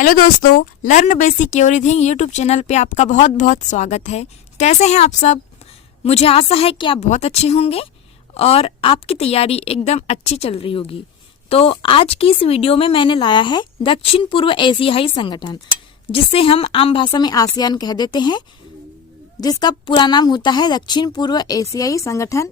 Hello दोस्तों, learn basic everything YouTube channel पे आपका बहुत बहुत स्वागत है। कैसे हैं आप सब? मुझे आशा है कि आप बहुत अच्छे होंगे और आपकी तैयारी एकदम अच्छी चल रही होगी। तो आज की इस वीडियो में मैंने लाया है दक्षिण पूर्व एशियाई संगठन, जिसे हम आम भाषा में आसियान कह देते हैं, जिसका पूरा नाम होता है दक्षिण पूर्व एशियाई संगठन,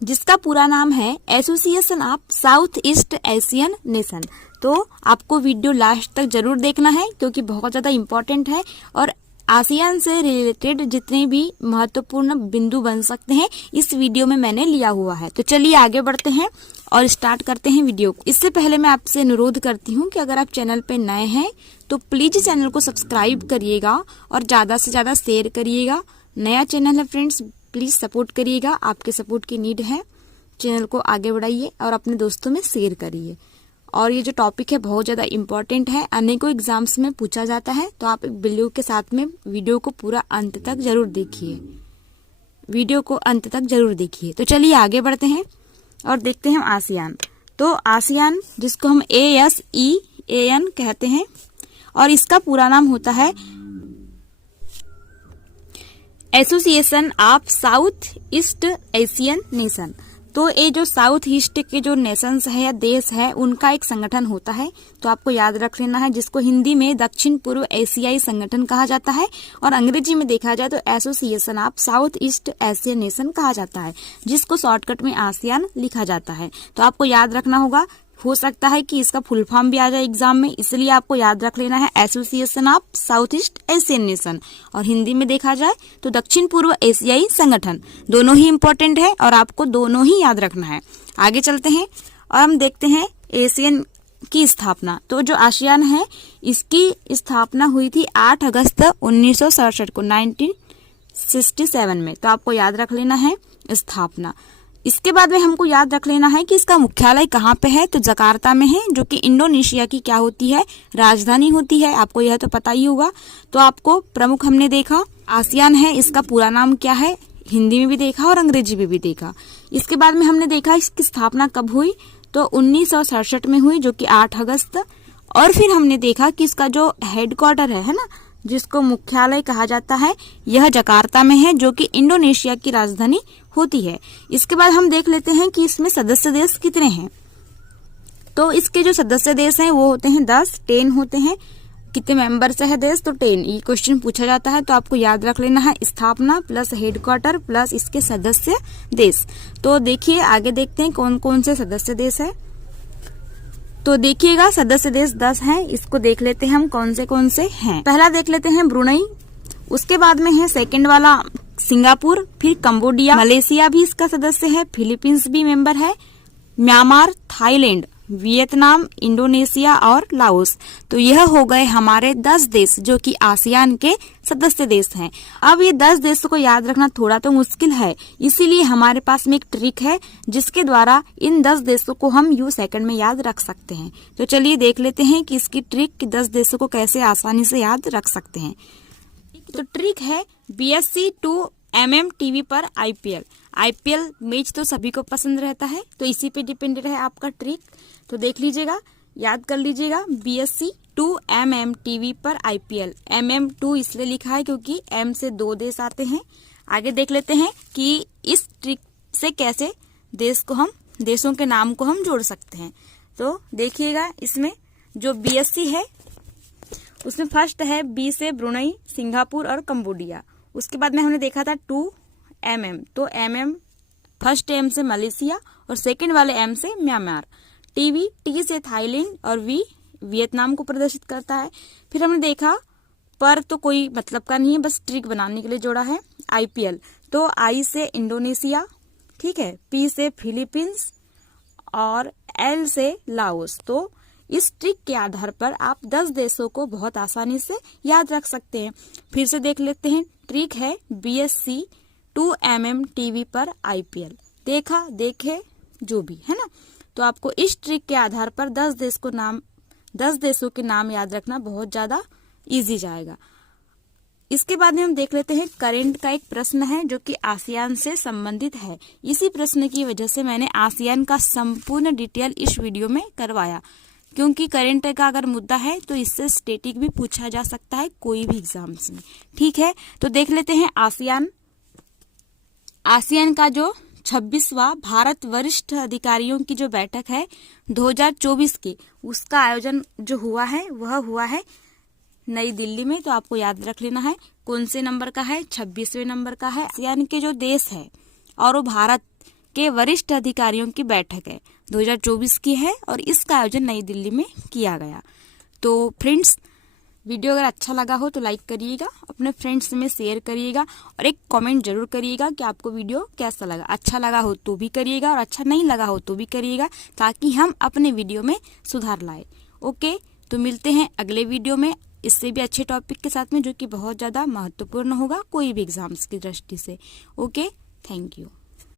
जिसका पूरा नाम है association of south east Asian nation. तो आपको वीडियो लास्ट तक जरूर देखना है क्योंकि बहुत ज्यादा इम्पोर्टेंट है और आसियान से रिलेटेड जितने भी महत्वपूर्ण बिंदु बन सकते हैं इस वीडियो में मैंने लिया हुआ है। तो चलिए आगे बढ़ते हैं और स्टार्ट करते हैं वीडियो को। इससे पहले मैं आपसे अनुरोध करती हूँ कि अगर आप चैनल पे नए हैं तो प्लीज चैनल को सब्सक्राइब करिएगा और ज्यादा से ज्यादा शेयर करिएगा। नया चैनल है फ्रेंड्स, प्लीज सपोर्ट करिएगा, आपके सपोर्ट की नीड है। चैनल को आगे बढ़ाइए और अपने दोस्तों में शेयर करिए। और ये जो टॉपिक है बहुत ज्यादा इम्पोर्टेंट है, अनेकों एग्जाम्स में पूछा जाता है, तो आप एक वीडियो के साथ में वीडियो को पूरा अंत तक जरूर देखिए। तो चलिए आगे बढ़ते हैं और देखते हैं आसियान। तो आसियान, जिसको हम ASEAN कहते हैं, और इसका पूरा नाम होता है association of south east Asian nation. तो ये जो साउथ ईस्ट के जो नेशंस है या देश है उनका एक संगठन होता है, तो आपको याद रख लेना है, जिसको हिंदी में दक्षिण पूर्व एशियाई संगठन कहा जाता है और अंग्रेजी में देखा जाए तो association of south east Asian nation कहा जाता है, जिसको शॉर्टकट में आसियान लिखा जाता है। तो आपको याद रखना होगा, हो सकता है कि इसका फुल फॉर्म भी आ जाए एग्जाम में, इसलिए आपको याद रख लेना है association of south east Asian nation, और हिंदी में देखा जाए तो दक्षिण पूर्व एशियाई संगठन। दोनों ही इम्पोर्टेंट है और आपको दोनों ही याद रखना है। आगे चलते हैं और हम देखते हैं एशियन की स्थापना। तो जो आसियान है इसकी स्थापना हुई थी 8 अगस्त 1967 को, 1967 में। तो आपको याद रख लेना है स्थापना। इसके बाद में हमको याद रख लेना है कि इसका मुख्यालय कहाँ पे है, तो जकार्ता में है, जो कि इंडोनेशिया की क्या होती है, राजधानी होती है। आपको यह तो पता ही होगा। तो आपको प्रमुख हमने देखा आसियान है, इसका पूरा नाम क्या है, हिंदी में भी देखा और अंग्रेजी में भी देखा। इसके बाद में हमने देखा इसकी स्थापना कब हुई, तो 1967 में हुई, जो कि 8 अगस्त। और फिर हमने देखा कि इसका जो हेडक्वार्टर है ना, जिसको मुख्यालय कहा जाता है, यह जकार्ता में है, जो कि इंडोनेशिया की राजधानी होती है। इसके बाद हम देख लेते हैं कि इसमें सदस्य देश कितने हैं। तो इसके जो सदस्य देश हैं वो होते हैं 10 होते हैं। कितने मेंबर्स है देश, तो 10। ये क्वेश्चन पूछा जाता है, तो आपको याद रख लेना है स्थापना प्लस हेडक्वार्टर प्लस इसके सदस्य देश। तो देखिए आगे देखते हैं कौन कौन से सदस्य देश है। तो देखिएगा सदस्य देश 10 हैं, इसको देख लेते हैं हम कौन से हैं। पहला देख लेते हैं ब्रुनई, उसके बाद में है सेकंड वाला सिंगापुर, फिर कंबोडिया, मलेशिया भी इसका सदस्य है, फिलीपींस भी मेंबर है, म्यांमार, थाईलैंड, वियतनाम, इंडोनेशिया और लाओस। तो यह हो गए हमारे 10 देश जो कि आसियान के सदस्य देश हैं। अब ये 10 देशों को याद रखना थोड़ा तो मुश्किल है, इसीलिए हमारे पास में एक ट्रिक है जिसके द्वारा इन 10 देशों को हम U सेकंड में याद रख सकते हैं। तो चलिए देख लेते हैं कि इसकी ट्रिक कि 10 देशों को कैसे आसानी से याद रख सकते हैं। तो ट्रिक है BSC to MM TV पर IPL मैच तो सभी को पसंद रहता है, तो इसी पे डिपेंडेड है आपका ट्रिक। तो देख लीजिएगा, याद कर लीजिएगा, BSC to MM TV पर IPL। MM2 इसलिए लिखा है क्योंकि M से 2 देश आते हैं। आगे देख लेते हैं कि इस ट्रिक से कैसे देशों के नाम को हम जोड़ सकते हैं। तो देखिएगा, इसमें जो BSC है उसमें फर्स्ट है B से ब्रुनई, सिंगापुर और कंबोडिया। उसके बाद में हमने देखा था 2MM, तो MM फर्स्ट M से मलेशिया और सेकंड वाले M से म्यांमार। T से थाईलैंड और V वियतनाम को प्रदर्शित करता है। फिर हमने देखा पर तो कोई मतलब का नहीं है, बस ट्रिक बनाने के लिए जोड़ा है IPL। तो I से इंडोनेशिया, ठीक है, P से फिलीपींस और L से लाओस। तो इस ट्रिक के आधार पर आप 10 देशों को बहुत आसानी से याद रख सकते हैं। फिर से देख लेते हैं, ट्रिक है BSC to MM TV पर IPL। देखे जो भी है ना, तो आपको इस ट्रिक के आधार पर 10 देशों के नाम याद रखना बहुत ज्यादा इजी जाएगा। इसके बाद में हम देख लेते हैं करंट का एक प्रश्न है जो कि आसियान से संबंधित है। इसी प्रश्न की वजह से मैंने आसियान का संपूर्ण डिटेल इस वीडियो में करवाया। क्योंकि करंट का अगर मुद्दा है तो इससे स्टैटिक भी पूछा जा सकता है कोई भी एग्जाम्स में। ठीक है, तो देख लेते हैं आसियान का जो 26वां भारत वरिष्ठ अधिकारियों की जो बैठक है 2024 की, उसका आयोजन जो हुआ है वह हुआ है नई दिल्ली में। तो आपको याद रख लेना है कौन से नंबर का है, 26वें नंबर का है। आसियान के जो देश है और वो भारत के वरिष्ठ अधिकारियों की बैठक है 2024 की है और इसका आयोजन नई दिल्ली में किया गया। तो फ्रेंड्स, वीडियो अगर अच्छा लगा हो तो लाइक करिएगा, अपने फ्रेंड्स में शेयर करिएगा और एक कमेंट जरूर करिएगा कि आपको वीडियो कैसा लगा। अच्छा लगा हो तो भी करिएगा और अच्छा नहीं लगा हो तो भी करिएगा, ताकि हम अपने वीडियो में सुधार लाए। ओके, तो मिलते हैं अगले वीडियो में इससे भी अच्छे टॉपिक के साथ में, जो कि बहुत ज़्यादा महत्वपूर्ण होगा कोई भी एग्जाम्स की दृष्टि से। Okay, thank you.